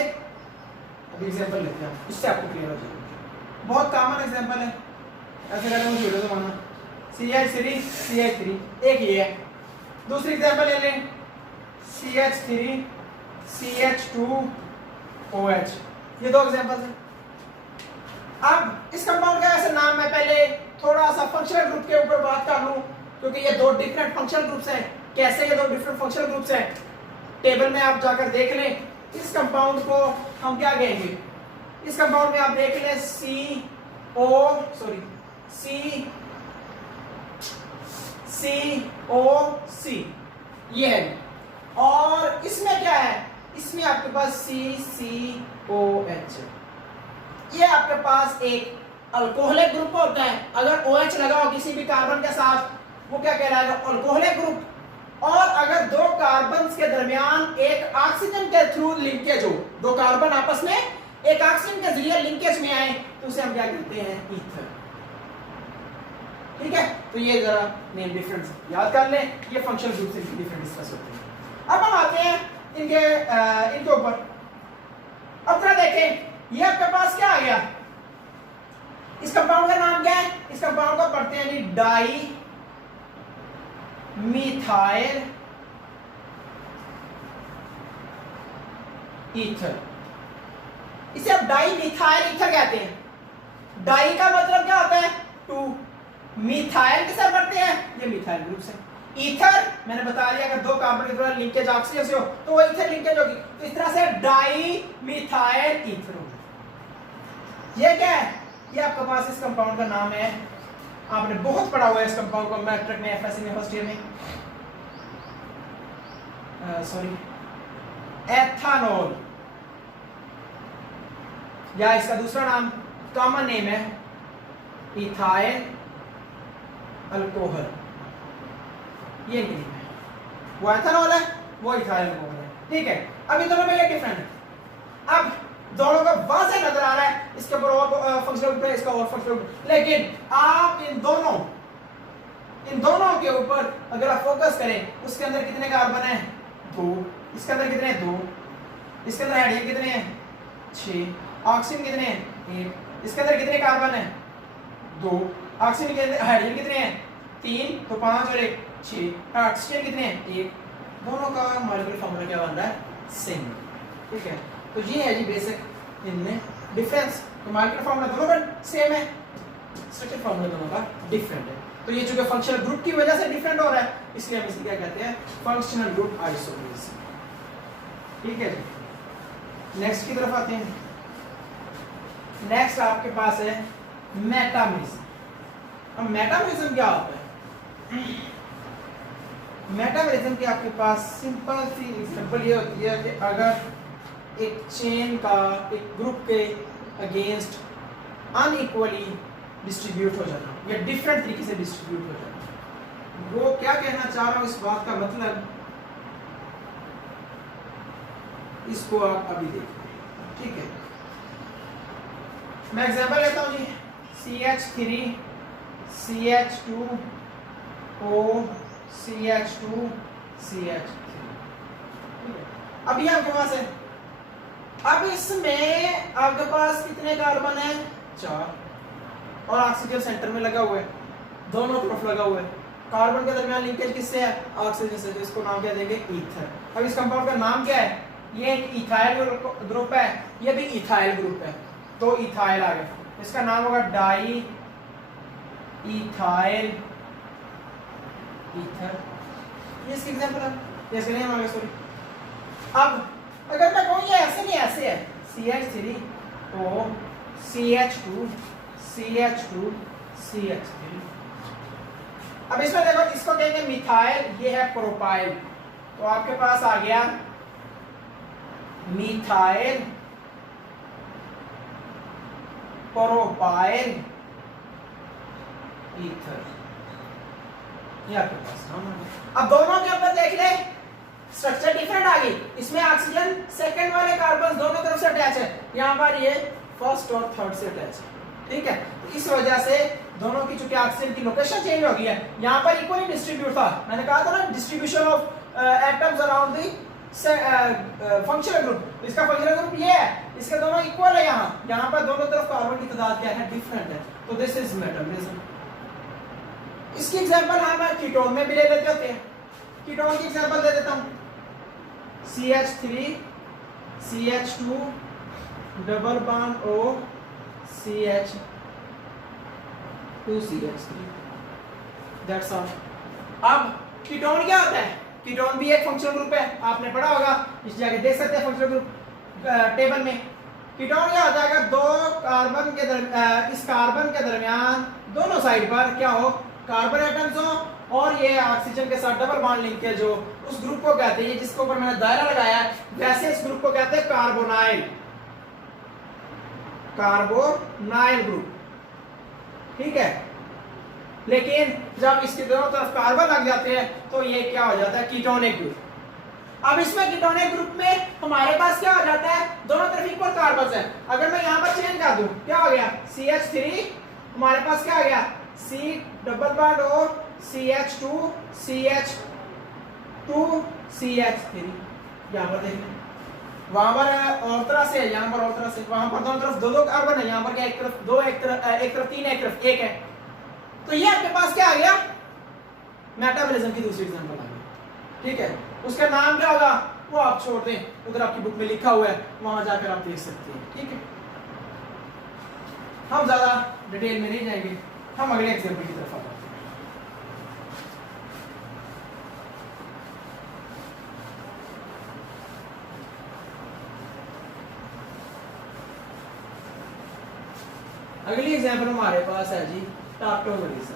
अभी एग्जांपल लेते हैं, इससे आपको क्लियर हो जाएगा। बहुत कॉमन एग्जांपल है, ऐसे करके मुझे वीडियो तो मानना, CH3 CH3, एक ये है। दूसरी एग्जांपल ले लें, CH3 CH2 OH, ये दो एग्जांपल्स हैं। अब इस कंपाउंड का ऐसा नाम, मैं पहले थोड़ा सा फंक्शनल ग्रुप के ऊपर बात कर लूं, क्योंकि ये दो डिफरेंट फंक्शनल ग्रुप्स हैं। कैसे ये दो डिफरेंट फंक्शनल ग्रुप्स हैं, टेबल में आप जाकर देख लें। इस कंपाउंड को हम क्या कहेंगे? इस कंपाउंड में आप देख लें COC, ये है। और इसमें क्या है? इसमें आपके पास CCOH, ये आपके पास एक अल्कोहलिक ग्रुप होता है। अगर OH लगा हो किसी भी कार्बन के साथ, वो क्या कहलाएगा? Alcoholic group. और अगर दो कार्बन्स के दरमियान एक ऑक्सीजन के थ्रू लिंकेज हो, दो कार्बन आपस में एक ऑक्सीजन के जरिए लिंकेज में आए, तो उसे हम क्या कहते हैं? ईथर। ठीक है, तो ये जरा मेन डिफरेंस याद कर लें, ये फंक्शनल ग्रुप से डिफरेंट डिस्कस होते हैं। अब हम आते हैं इनके ऊपर। अब जरा देखें, ये आपके पास क्या आ गया? इस कंपाउंड का नाम क्या है? इस कंपाउंड को पढ़ते हैं डाई मिथाइल ईथर। इसे आप डाई मिथाइल ईथर कहते हैं। डाई का मतलब क्या होता है? 2। मिथाइल किसे पढ़ते हैं? ये मिथाइल ग्रुप से। ईथर मैंने बता दिया, अगर दो कार्बन के द्वारा लिंकेज ऑक्सीजन से हो तो वो ईथर लिंकेज होगी। तो इस तरह से डाई मिथाइल ईथर होगा। ये क्या है? ये आपके पास इस कंपाउंड का नाम है, आपने बहुत पढ़ा हुआ है इस कंपाउंड को मैट्रिक में, एफएससी में, फर्स्ट ईयर में, एथानॉल, या इसका दूसरा नाम कॉमन नेम है इथाइल अल्कोहल। ये नेम है, वो एथानॉल है, वो इथाइल अल्कोहल है। ठीक है, अब इन दोनों में ये डिफरेंट है। अब दोनों का वाज़ेह नजर आ रहा है, इसके ऊपर और फंक्शनल ग्रुप है, इसका और फंक्शनल ग्रुप, लेकिन आप इन दोनों के ऊपर अगर आप फोकस करें, उसके अंदर कितने कार्बन है? 2। इसके अंदर कितने हैं? 2। इसके अंदर हाइड्रोजन कितने हैं? 6। ऑक्सीजन कितने हैं? 1। इसके अंदर कितने कार्बन है? 2। ऑक्सीजन के अंदर हाइड्रोजन कितने हैं? 3। तो 5 और 1 6। ऑक्सीजन कितने हैं? 1। दोनों का मॉलिक्यूलर फार्मूला क्या बन रहा है? सेम। ठीक है, तो ये है जी बेसिक इनमें डिफरेंस। तो मॉलिक्यूलर फार्मूला दोनों का सेम है, स्ट्रक्चर फार्मूला दोनों का डिफरेंट है। तो ये चूंकि फंक्शनल ग्रुप की वजह से डिफरेंट हो रहा है, इसलिए हम इसे क्या कहते हैं? Functional group isomerism. ठीक है जी, नेक्स्ट की तरफ आते हैं। नेक्स्ट आपके पास है मेटामरिज्म। अब मेटामरिज्म क्या होता है? मेटामरिज्म के आपके पास सिंपल सी एग्जांपल ये होती है कि अगर एक चेन का, एक ग्रुप के अगेंस्ट अनइक्वली डिस्ट्रीब्यूट हो जाना या डिफरेंट तरीके से डिस्ट्रीब्यूट हो जाना, वो क्या कहना चाह रहा हूं, इस बात का मतलब इसको आप अभी देखिए। ठीक है, मैं एग्जांपल लेता हूं जी, CH3 CH2 O CH2 CH3। अब ये आपके पास है अब इसमें आपके पास कितने कार्बन है? 4, और ऑक्सीजन सेंटर में लगा हुआ है, दोनों तरफ लगा हुआ है। कार्बन के दरमियान लिंकेज किससे है? ऑक्सीजन से। इसको नाम क्या देंगे? ईथर। अब इस कंपाउंड का नाम क्या है? ये एक इथाइल ग्रुप है, ये भी इथाइल ग्रुप है, तो इथाइल आ गया। इसका नाम होगा डाई इथाइल ईथर। ये इसकी एग्जांपल है, जैसे नहीं हमारे सॉरी। अब अगर मैं कहूँ ये ऐसे नहीं ऐसे है, CH3 तो CH2 CH2 CH3। अब इसमें देखो, इसको कहेंगे मिथाइल, ये है प्रोपाइल, तो आपके पास आ गया मिथाइल प्रोपाइल ईथर, ये आपके पास नाम आ गया। अब दोनों के ऊपर देख ले, स्ट्रक्चर डिफरेंट आ गई। इसमें ऑक्सीजन सेकंड वाले कार्बन दोनों तरफ से अटैच है, यहाँ पर ये फर्स्ट और थर्ड से अटैच है, ठीक है। तो इस वजह से दोनों की चूंकि ऑक्सीजन की लोकेशन चेंज हो गई है, यहाँ पर इक्वली डिस्ट्रीब्यूट था, मैंने कहा था ना distribution of atoms around the functional group. इसका फंक्शनल ग्रुप ये है, इसके दोनों इक्वल है, यहाँ पर दोनों तरफ कार्बन की तादाद क्या है? डिफरेंट है, तो दिस इज मेटाबॉलिज्म। इसकी एग्जांपल हम कीटोन में भी ले लेते होते हैं। कीटोन की एग्जांपल दे देता हूँ, CH3 CH2 double bond O CH2 CH3, that's all. अब कीटोन क्या होता है? कीटोन भी एक फंक्शनल ग्रुप है, आपने पढ़ा होगा, इस जगह देख सकते हैं फंक्शनल ग्रुप टेबल में। कीटोन क्या होता है? अगर दो कार्बन के इस कार्बन के दरमियान दोनों साइड पर क्या हो? कार्बन एटम्स हो और ये ऑक्सीजन के साथ डबल बॉन्ड लिंकेज हो, उस ग्रुप को कहते हैं, जिसके ऊपर मैंने दायरा लगाया है, वैसे इस ग्रुप को कहते हैं कार्बोनाइल, कार्बोनाइल ग्रुप, ठीक है। लेकिन जब इसके दोनों तरफ कार्बन लग जाते हैं तो ये क्या हो जाता है? Ketonic group. अब इसमें कीटोनिक ग्रुप में हमारे पास क्या हो जाता है? दोनों तरफ इक्वल कार्बन है। अगर मैं यहाँ पर चेंज कर दूं, क्या हो गया? CH3, हमारे पास क्या आ गया? C double bond O CH2 CH2 CH3। यहाँ पर देखिए, वहां पर और तरह से है, यहाँ पर और तरह से, वहां पर दोनों तरफ दो कार्बन है, यहाँ पर क्या? एक तरफ दो, एक तरफ तीन, एक तरफ एक है। तो ये आपके पास क्या आ गया? मेटाबॉलिज्म की दूसरी एग्जांपल आ गई, ठीक है। उसका नाम क्या होगा वो आप छोड़ दें, उधर आपकी बुक में लिखा हुआ है, वहां जाकर आप देख सकते हैं, ठीक है। हम ज्यादा डिटेल में नहीं जाएंगे, हम अगले एग्जांपल की तरफ आते हैं। अगली एग्जांपल हमारे पास है जी टार्टोमरिज्म।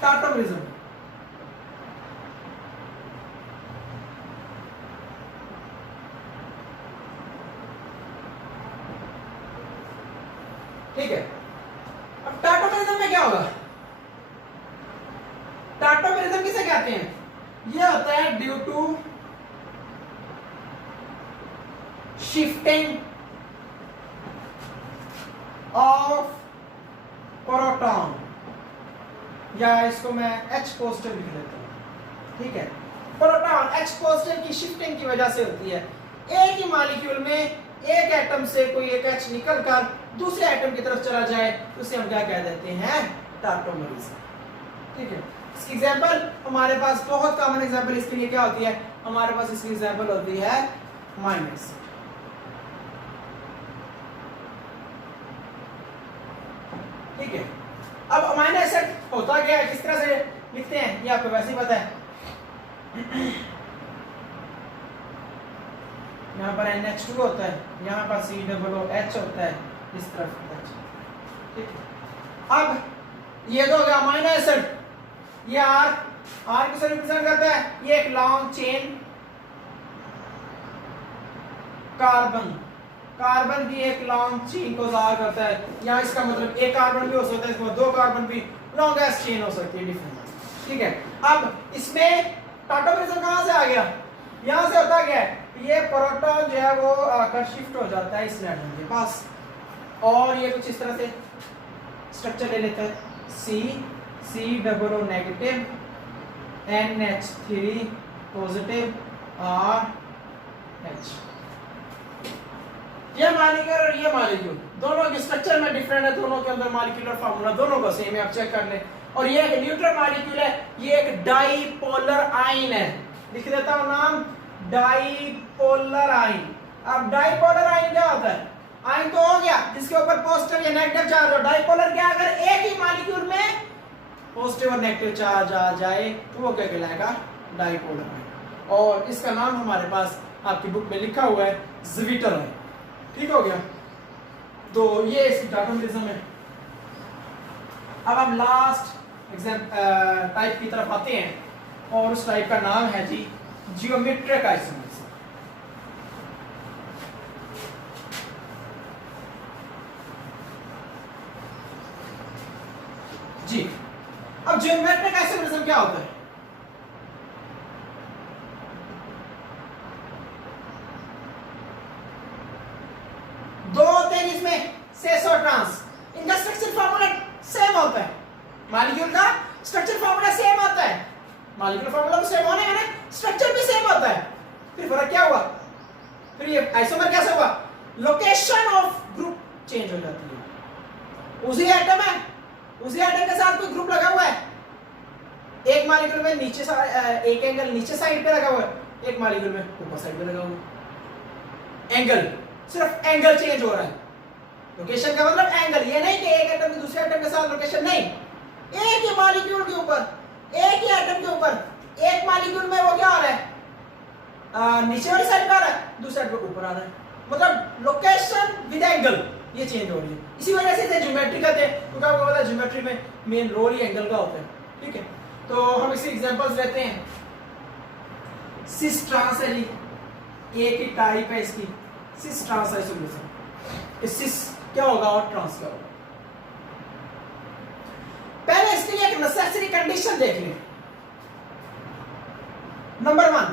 टार्टोमरिज्म ठीक है। अब टार्टोमरिज्म में क्या होगा? टार्टोमरिज्म किसे कहते हैं? यह होता है due to shifting of proton, या इसको मैं H पोस्टल लिख देता हूं, ठीक है। प्रोटॉन H पोस्टल की शिफ्टिंग की वजह से होती है। एक ही मॉलिक्यूल में एक एटम से कोई एक H निकलकर दूसरे एटम की तरफ चला जाए, उसे हम क्या कह देते हैं? टार्टोमरिज्म, ठीक है। इसकी एग्जांपल हमारे पास बहुत कॉमन एग्जांपल इसके लिए क्या होती है? हमारे पास इसकी एग्जांपल होती है माइनस, ठीक है। अब अमीनो एसिड होता क्या है, किस तरह से लिखते हैं, ये आपको वैसे ही पता है। यहाँ पर NH2 होता है, यहाँ पर COOH होता है, इस तरफ H, ठीक है। अब ये तो हो गया अमीनो एसिड, ये R किसे रिप्रेजेंट करता है? ये एक लॉन्ग चेन कार्बन की एक लॉन्ग चेन को ज़ाहिर करता है। यहाँ इसका मतलब एक कार्बन भी हो सकता है, इसमें दो कार्बन भी, लॉन्गेस्ट चेन हो सकती है डिफरेंट, ठीक है। अब इसमें टार्टोमरिज्म कहाँ से आ गया? यहाँ से होता क्या है? ये प्रोटॉन जो है वो आकर शिफ्ट हो जाता है इस एटम के पास, और ये कुछ इस तरह से स्ट्रक्चर ले लेता है, C double O negative, NH3 positive, RH। ये मॉलिक्यूल और ये मॉलिक्यूल दोनों के स्ट्रक्चर में डिफरेंट है, दोनों के अंदर मॉलिक्यूलर फार्मूला दोनों का सेम है, आप चेक कर लें। और ये एक न्यूट्रल मॉलिक्यूल है, ये एक डाइपोलर आयन है, लिख देता हूं नाम डाइपोलर आयन। अब डाइपोलर आयन क्या होता है? आयन तो हो गया जिसके ऊपर पॉजिटिव या नेगेटिव चार्ज हो। डाइपोलर क्या, अगर एक ही मॉलिक्यूल में पॉजिटिव और नेगेटिव चार्ज आ जाए तो वो क्या कहलाएगा? Dipolar ion. और इसका नाम हमारे पास आपकी बुक में लिखा हुआ है ज़्विटर है। ठीक हो गया? तो ये इसकी डायग्रामिज्म है। अब हम लास्ट एग्जाम टाइप की तरफ आते हैं और उस टाइप का नाम है जी जियोमेट्रिक आइसोमर्स। जी, अब जियोमेट्रिक आइसोमरिज्म क्या होता है? दो होते हैं इसमें सेस और ट्रांस, इनका स्ट्रक्चर फार्मूला सेम होता है, मॉलिक्यूल का स्ट्रक्चर फार्मूला सेम होता है, मॉलिक्यूलर फार्मूला भी सेम होने का स्ट्रक्चर भी सेम होता है। फिर फर्क क्या हुआ? फिर ये आइसोमर कैसे हुआ? लोकेशन ऑफ ग्रुप चेंज हो जाती है। उसी एटम है, उसी एटम के साथ कोई ग्रुप लगा हुआ है, एक मॉलिक्यूल में नीचे एक एंगल नीचे साइड पे लगा हुआ है, एक मॉलिक्यूल में ऊपर साइड पे लगा हुआ है। एंगल, सिर्फ एंगल चेंज हो रहा है। लोकेशन का मतलब एंगल, ये नहीं कि एक एटम दूसरे एटम के साथ लोकेशन, नहीं, एक ही मॉलिक्यूल के ऊपर, एक ही एटम के ऊपर, एक मॉलिक्यूल में वो क्या हो रहा है? नीचे वाली साइड पे आ रहा है, दूसरे साइड पे ऊपर आ रहा है, मतलब लोकेशन विद एंगल ये चेंज हो रही है। इसी वजह से इसे ज्योमेट्री कहते हैं, क्योंकि आपको पता है ज्योमेट्री में मेन रोल ही एंगल का होता है। ठीक है, तो हम इसी एग्जांपल्स लेते हैं। सिस ट्रांस है जी, एक ही टाइप है इसकी, सिस ट्रांस आइसोमरिज्म। सिस क्या होगा और ट्रांस क्या होगा? पहले इसके लिए एक नेसेसरी कंडीशन देख लें। नंबर 1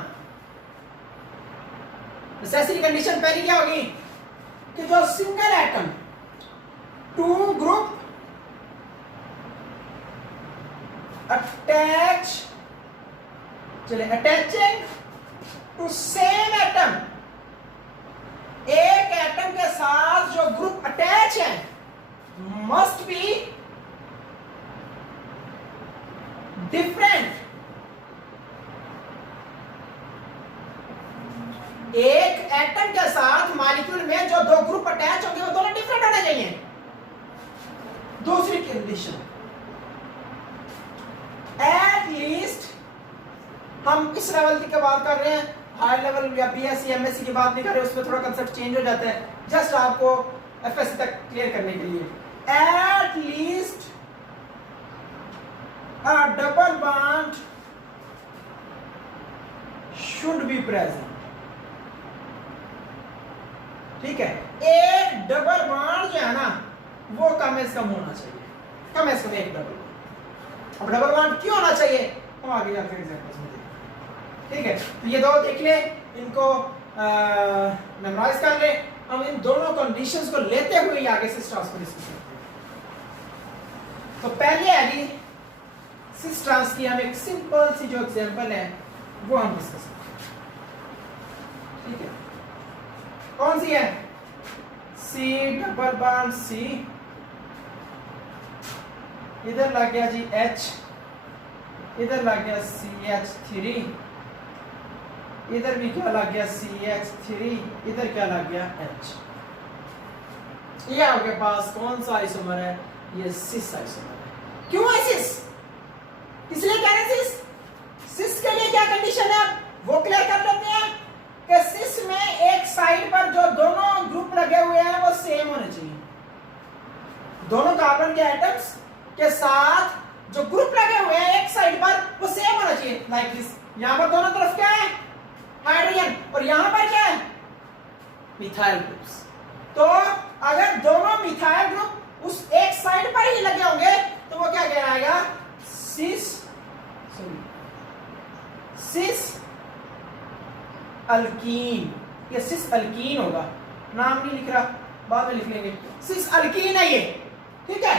नेसेसरी कंडीशन पहली क्या होगी कि जो single atom to group attach, चले अटैचिंग टू सेम एटम, एक एटम के साथ जो ग्रुप अटैच है मस्ट बी डिफरेंट। एक एटम के साथ मॉलिक्यूल में जो दो ग्रुप अटैच होंगे वो दोनों डिफरेंट होने चाहिए। दूसरी कंडीशन, एट लीस्ट, हम इस लेवल की बात कर रहे हैं, हाई लेवल या बीएससी एमएससी की बात नहीं कर रहे, उसमें थोड़ा कंसेप्ट चेंज हो जाता है, जस्ट आपको एफएससी तक क्लियर करने के लिए। At least a double bond should be present। ठीक है, एक डबल बॉन्ड जो है ना वो कम से कम होना चाहिए, कम से कम एक डबल बॉन्ड। अब डबल बॉन्ड क्यों होना चाहिए हम आगे जाकर एग्जांपल्स में देखेंगे। ठीक है, तो ये दो देख ले, इनको मेमोराइज कर ले। हम इन दोनों कंडीशंस को लेते हुए आगे से ट्रांस को डिस्कस करते हैं। तो पहले है जी सिस ट्रांस की हम एक सिंपल सी जो एग्जांपल है वो हम डिस्कस करेंगे। ठीक है, कौन सी है? सी डबल बॉन्ड सी, इधर लग गया जी H, इधर लग गया CH3, इधर भी क्या लग गया CH3, इधर क्या लग गया H। ये आपके पास कौन सा आइसोमर है? ये सिस आइसोमर है। क्यों है सिस? इसलिए कह रहे सिस, सिस के लिए क्या कंडीशन है वो क्लियर कर लेते हैं कि सिस में एक साइड पर जो दोनों ग्रुप लगे हुए हैं वो सेम होने चाहिए। दोनों कार्बन के एटम्स के साथ जो ग्रुप लगे हुए हैं एक साइड पर वो सेम होना चाहिए, लाइक दिस। यहां पर दोनों तरफ क्या है? हाइड्रोजन, और यहां पर क्या है? Methyl groups. तो अगर दोनों मिथाइल ग्रुप उस एक साइड पर ही लगे होंगे तो वो क्या कहलाएगा? सिस अल्कीन। ये सिस अल्कीन होगा, नाम नहीं लिख रहा, बाद में लिख लेंगे। सिस अल्कीन है ये। ठीक है,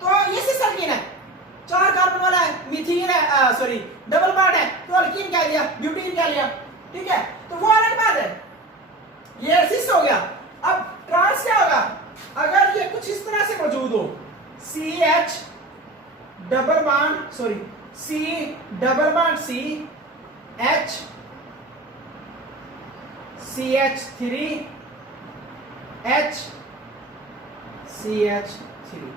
तो ये सिस अल्कीन है, 4 कार्बन वाला है, मीथीन है, सॉरी डबल बॉन्ड है, तो अल्कीन कह दिया, ब्यूटीन कह लिया। ठीक है, तो वो अलग बात है, ये सिस हो गया। अब ट्रांस क्या होगा, अगर ये कुछ इस तरह से मौजूद हो, CH double bond sorry C double bond C H CH3 H CH3,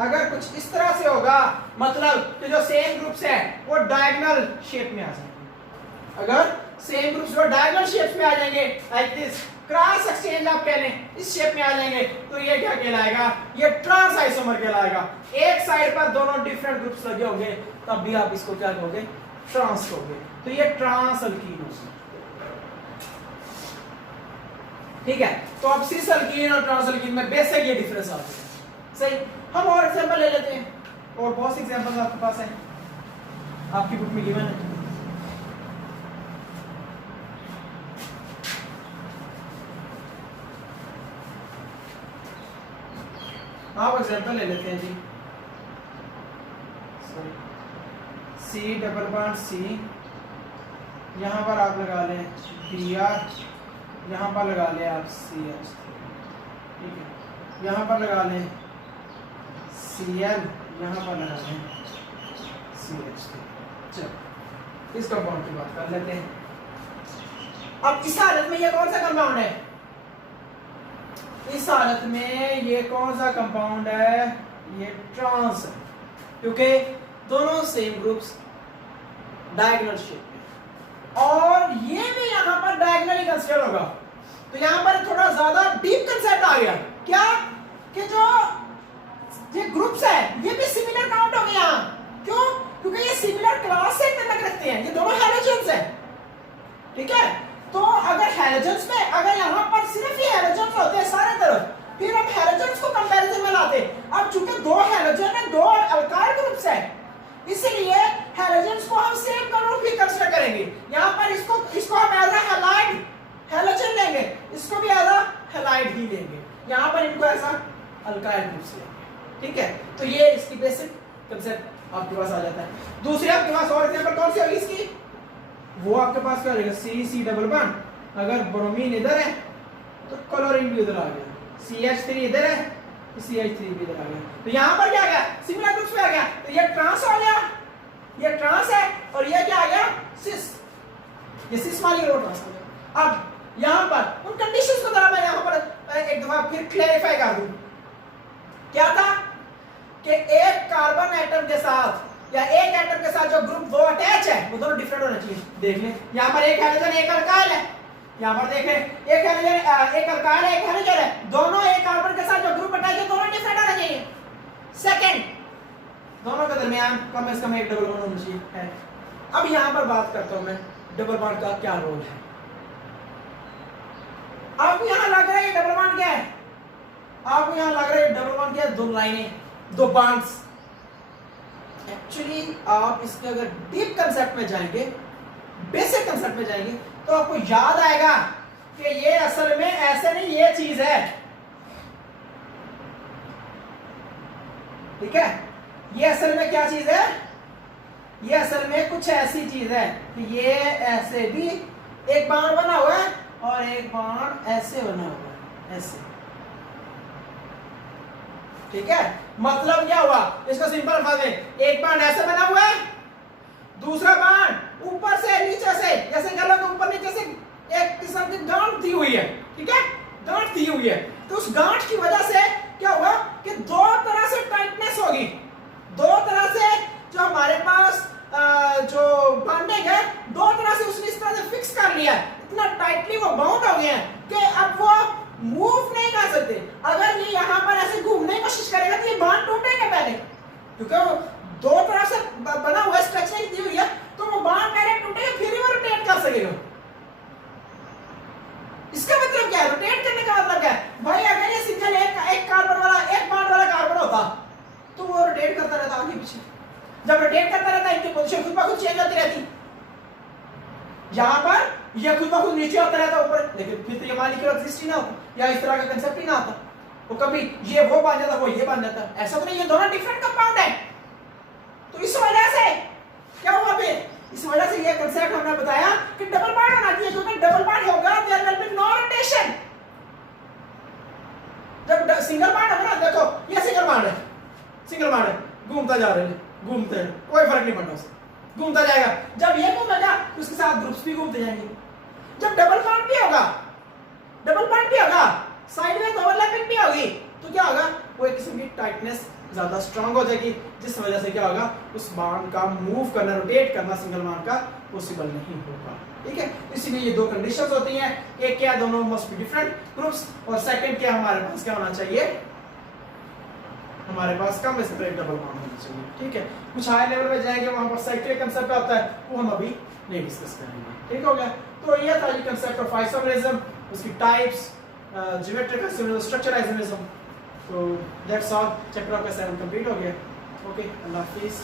अगर कुछ इस तरह से होगा मतलब कि जो सेम ग्रुप्स है वो डायगोनल शेप में आ जाएंगे। अगर सेम ग्रुप्स वो डायगोनल शेप में आ जाएंगे लाइक दिस, क्रॉस एक्सचेंज आप कह लें, इस शेप में आ जाएंगे, तो ये क्या कहलाएगा, ये ट्रांस आइसोमर कहलाएगा। एक साइड पर दोनों डिफरेंट ग्रुप्स लगे होंगे तब भी आप इसको क्या कहोगे, ट्रांस कहोगे। तो ये ट्रांस अल्कीन होगा, ठीक है। तो अब सिस अल्कीन और ट्रांस अल्कीन में बेसिक ये डिफरेंस आ गया, सही। हम और एग्जांपल ले लेते हैं, और बहुत से एग्जांपल्स आपके पास हैं, आपकी बुक में गिवन है। आप एग्जांपल ले लेते हैं जी, C डबल बॉन्ड C, यहां पर आप लगा लें Br, यहां पर लगा लें आप CH, ठीक है, यहां पर लगा लें Cl, यहां पर लगा लें CH। चलो इस कंपाउंड की बात कर लेते हैं। अब इस हालत में ये कौन सा कंपाउंड है, इस हालत में ये कौन सा कंपाउंड है, ये ट्रांस है, क्योंकि दोनों सेम ग्रुप्स डायगोनल शेप में, और ये भी यहां पर डायगोनली कंसीडर होगा। तो यहां पर थोड़ा ज्यादा डीप कंसेप्ट आ गया, क्या कि जो ये ग्रुप्स है ये भी सिमिलर काउंट हो गया। क्यों, क्योंकि ये सिमिलर क्लास से तल्लुक रखते हैं, ये दोनों हैलोजेंस हैं, ठीक है। तो अगर हैलोजेंस में अगर यहां पर सिर्फ ही हैलोजेंस होते हैं सारे तरफ, फिर हम हैलोजेंस को कंपैरिजन में लाते। अब चूंकि दो हैलोजन है, दो अल्काइल ग्रुप्स है, इसलिए हैलोजेंस को हम सेम ग्रुप भी कंसीडर करेंगे। यहां पर इसको हम एज अ हैलाइड हैलोजन लेंगे, इसको भी एज अ हैलाइड ही लेंगे, यहां पर इनको ऐसा अल्काइल ग्रुप्स लेंगे, ठीक है। तो ये इसकी बेसिक कांसेप्ट आपके पास आ जाता है। दूसरी आपके पास और एग्जांपल कौन सी होगी इसकी, वो आपके पास क्या रहेगा, C डबल बॉन्ड, अगर ब्रोमीन इधर है तो क्लोरीन भी उधर आ गया, CH3 इधर है तो CH3 भी इधर आ गया। तो यहां पर क्या आ गया, सिमिलर ग्रुप्स में आ गया, तो ये ट्रांस हो गया, ये ट्रांस है, और ये क्या आ गया, सिस, ये सिस मान लिया, वो ट्रांस हो गया। अब यहां पर उन कंडीशंस को जरा मैं यहां पर एक दफा फिर क्लैरिफाई कर दूं। क्या था कि एक कार्बन एटम के साथ या एक एटम के साथ जो ग्रुप 2 अटैच है वो दोनों डिफरेंट होना चाहिए। देख ले यहां पर एक हाइड्रोजन एक अल्काइल है, यहां पर देखें एक हाइड्रोजन एक अल्काइल है एक हाइड्रोजन है, दोनों एक कार्बन के साथ जो ग्रुप अटैच है दोनों डिफरेंट होना चाहिए। सेकंड, दोनों के दरमियान कम से कम एक डबल बॉन्ड होना चाहिए है। अब यहां पर बात करता हूं मैं डबल बॉन्ड का क्या रोल है। आपको यहां लग रहा है ये डबल बॉन्ड क्या है, आपको यहां लग रहा है डबल बॉन्ड क्या है, दो लाइनें, दो बॉन्ड्स। एक्चुअली आप इसके अगर डीप कंसेप्ट में जाएंगे, बेसिक कंसेप्ट में जाएंगे, तो आपको याद आएगा कि ये असल में ऐसे नहीं, ये चीज है, ठीक है। ये असल में क्या चीज है, ये असल में कुछ ऐसी चीज है कि ये ऐसे भी एक बॉन्ड बना हुआ है और एक बॉन्ड ऐसे बना हुआ है, ऐसे, ठीक है। मतलब क्या हुआ, इसको सिंपल अल्फाज में, एक बॉन्ड ऐसे बना हुआ है, दूसरा बॉन्ड ऊपर से नीचे से, जैसे कह लो कि ऊपर नीचे से एक किस्म की गांठ दी हुई है, ठीक है, गांठ दी हुई है। तो उस गांठ की वजह से क्या हुआ कि दो तरह से टाइटनेस होगी, दो तरह से जो हमारे पास जो बॉन्डिंग है, दो तरह से उसने इस तरह से फिक्स कर लिया, इतना टाइटली वो बाउंड हो गए हैं कि अब वो मूव नहीं कर सकते। अगर ये यहाँ पर ऐसे घूमने की कोशिश करेगा तो ये बॉन्ड टूटेगा पहले, क्योंकि वो दो तरह से बना हुआ स्ट्रक्चर दी हुई है, तो वो बॉन्ड पहले टूटेगा फिर ही वो रोटेट कर सकेगा। इसका मतलब क्या है, रोटेट करने का मतलब क्या है भाई, अगर ये सिंगल एक कार्बन वाला एक बॉन्ड वाला कार्बन होता तो वो रोटेट करता रहता आगे पीछे, जब रोटेट करता रहता इनकी पोजीशन खुद ब खुद चेंज होती रहती, यहां पर ये खुद ब खुद नीचे होता रहता ऊपर, लेकिन फिर तो ये मॉलिक्यूल एग्जिस्ट ही ना होता, या इस तरह का कांसेप्ट ही ना आता, तो कभी ये वो बन जाता वो ये बन जाता, ऐसा तो नहीं, ये दोनों डिफरेंट कंपाउंड है। तो इस वजह से क्या हुआ, फिर इस वजह से ये कांसेप्ट हमने बताया कि डबल बॉन्ड होना चाहिए, क्योंकि डबल बॉन्ड होगा there will be no rotation. जब सिंगल बॉन्ड होगा ना, देखो ये सिंगल बॉन्ड है, सिंगल बॉन्ड है, घूमता जा रहे हैं, घूमते हैं, कोई फर्क नहीं पड़ता उससे, घूमता जाएगा। जब ये घूमेगा तो उसके साथ ग्रुप्स भी घूमते जाएंगे। जब डबल बॉन्ड भी होगा, डबल बॉन्ड भी होगा, साइड में ओवरलैपिंग भी होगी, तो क्या होगा, वो एक किस्म की टाइटनेस ज्यादा स्ट्रांग हो जाएगी, जिस वजह से क्या होगा, उस बॉन्ड का मूव करना, रोटेट करना सिंगल बॉन्ड का पॉसिबल नहीं होगा। ठीक है, इसीलिए ये दो कंडीशंस होती हैं, एक क्या, दोनों मस्ट बी डिफरेंट ग्रुप्स, और सेकंड क्या, हमारे पास क्या होना चाहिए, हमारे पास कम से कम डबल बॉन्ड होना चाहिए। ठीक है, कुछ हाई लेवल पे जाएंगे, वहां पर साइक्लिक कांसेप्ट आता है, वो हम अभी नहीं डिस्कस करेंगे। ठीक हो गया, तो ये था ये कांसेप्ट ऑफ आइसोमेरिज्म, उसकी types, geometrical similar structure isomerism. तो दैट्स ऑल, चैप्टर आपका 7 कंप्लीट हो गया। ओके, अल्लाह हाफिज़।